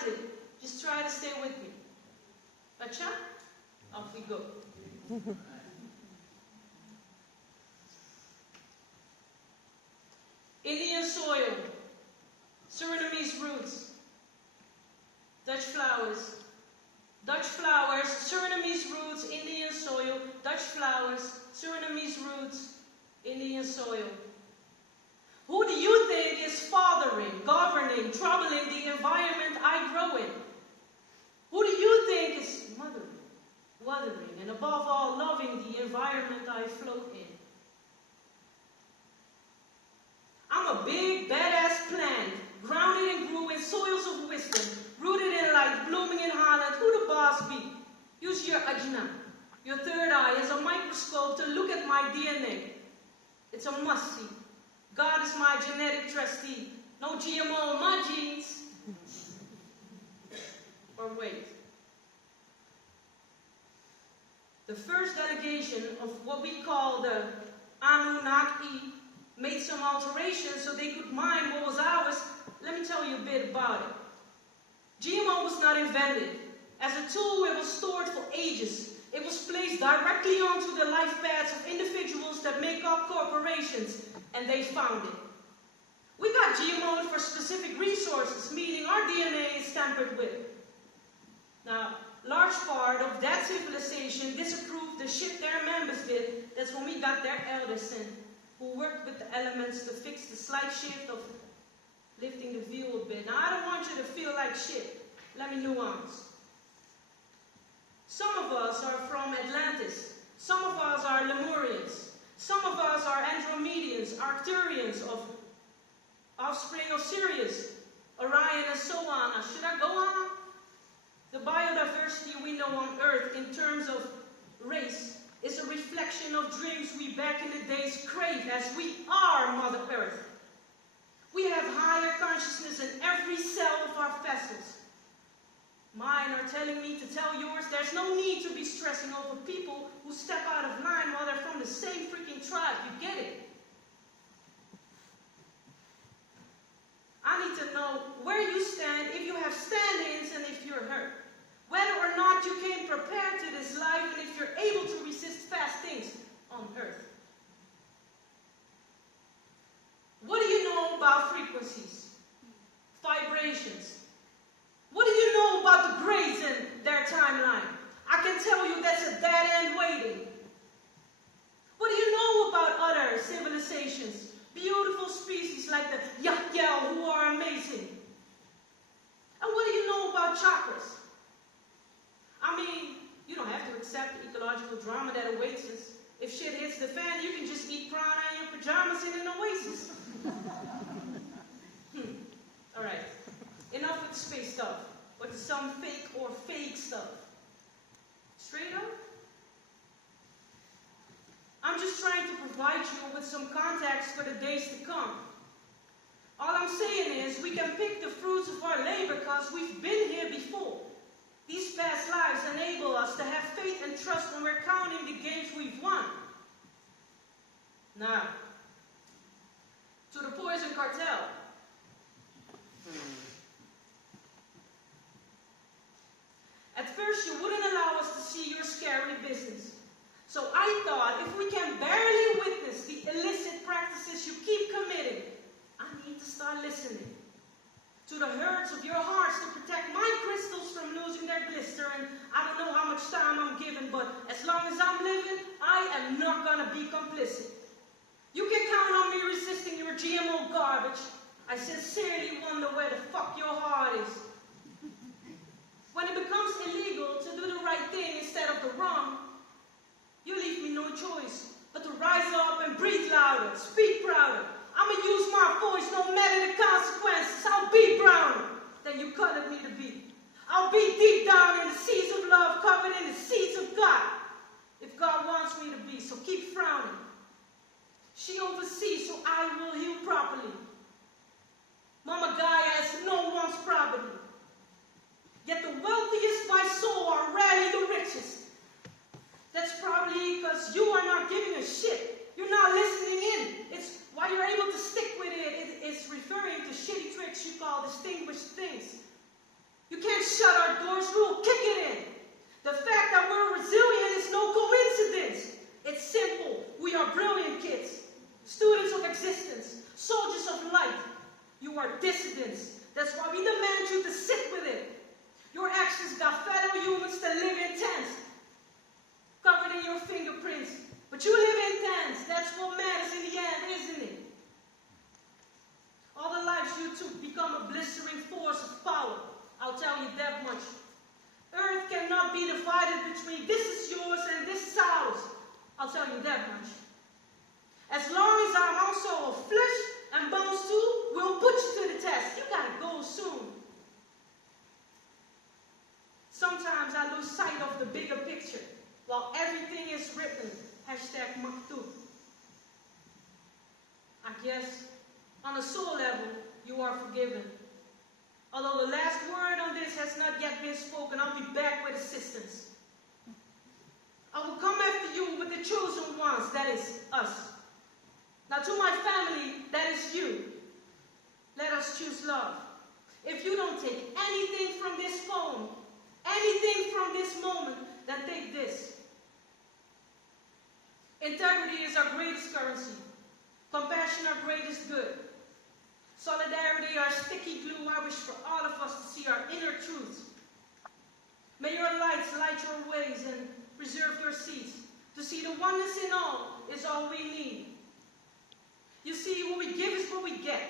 analyze it. Just try to stay with me. Acha? Off we go. Indian soil, Surinamese roots, Dutch flowers, Surinamese roots, Indian soil, Dutch flowers, Surinamese roots, Indian soil. Who do you think is fathering, governing, troubling the environment I grow in? Who do you think is mothering, wuthering, and above all loving the environment I float in? I'm a big, badass plant, grounded and grew in soils of wisdom, rooted in light, blooming in Holland. Who the boss be? Use your ajna, your third eye, as a microscope to look at my DNA. It's a must-see. God is my genetic trustee. No GMO in my genes. Or wait. The first delegation of what we call the Anunnaki made some alterations so they could mine what was ours. Let me tell you a bit about it. GMO was not invented. As a tool, it was stored for ages. It was placed directly onto the life paths of individuals that make up corporations, and they found it. We got GMO'd for specific resources, meaning our DNA is tampered with. Now, large part of that civilization disapproved the shit their members did. That's when we got their elders in, who worked with the elements to fix the slight shift of lifting the view a bit. Now, I don't want you to feel like shit. Let me nuance. Some of us are from Atlantis. Some of us are Lemurians. Some of us are Andromedians, Arcturians, of offspring of Sirius, Orion, and so on. Now, should I go on? The biodiversity we know on Earth in terms of race is a reflection of dreams we back in the days craved, as we are Mother Earth. We have higher consciousness in every cell of our vessels. Mine are telling me to tell yours there's no need to be stressing over people who step out of line while they're from the same freaking tribe. You get it? I need to know where you stand, if you have stand-ins, and if you're hurt. Whether or not you came prepared to this life, and if you're able to resist fast things on Earth. What do you know about frequencies? Vibrations? What do you know about the grades in their timeline? I can tell you that's a dead end waiting. What do you know about other civilizations? Beautiful species like the Yakyel, who are amazing. And what do you know about chakras? I mean, you don't have to accept the ecological drama that awaits us. If shit hits the fan, you can just eat prana in your pajamas in an oasis. Alright, enough with space stuff, but some fake or fake stuff. Straight up? I'm just trying to provide you with some context for the days to come. All I'm saying is we can pick the fruits of our labor because we've been here before. These past lives enable us to have faith and trust when we're counting the games we've won. Now, to the poison cartel. At first, you wouldn't allow us to see your scary business. So I thought, if we can barely witness the illicit practices you keep committing, I need to start listening. To the hurts of your hearts to protect my crystals from losing their glister, and I don't know how much time I'm given, but as long as I'm living, I am not gonna be complicit. You can count on me resisting your GMO garbage. I sincerely wonder where the fuck your heart is. When it becomes illegal to do the right thing instead of the wrong, you leave me no choice but to rise up and breathe louder, speak prouder. I'ma use my voice no matter the consequences. I'll be browner than you colored me to be. I'll be deep down in the seas of love, covered in the seeds of God, if God wants me to be. So keep frowning. She oversees, so I will heal properly. Mama Gaia is no one's property. Yet the wealthiest by soul are rarely the richest. That's probably because you are not giving a shit. You're not listening in. It's why you're able to stick with it. It's referring to shitty tricks you call distinguished things. You why we demand you to sit with it. Your actions got fellow humans that live in tents, covered in your fingerprints. But you live in tents. That's what matters in the end, isn't it? All the lives you took become a blistering force of power. I'll tell you that much. Earth cannot be divided between this is yours and this is ours. I'll tell you that much. As long as I'm also of flesh and bones too, we'll put you to the test. You gotta go soon. Sometimes I lose sight of the bigger picture, while everything is written. #Maktub. I guess, on a soul level, you are forgiven. Although the last word on this has not yet been spoken, I'll be back with assistance. I will come after you with the chosen ones, that is, us. Now to my family, that is you. Let us choose love. If you don't take anything from this phone, anything from this moment, then take this. Integrity is our greatest currency. Compassion our greatest good. Solidarity our sticky glue. I wish for all of us to see our inner truths. May your lights light your ways and preserve your seats. To see the oneness in all is all we need. You see, what we give is what we get.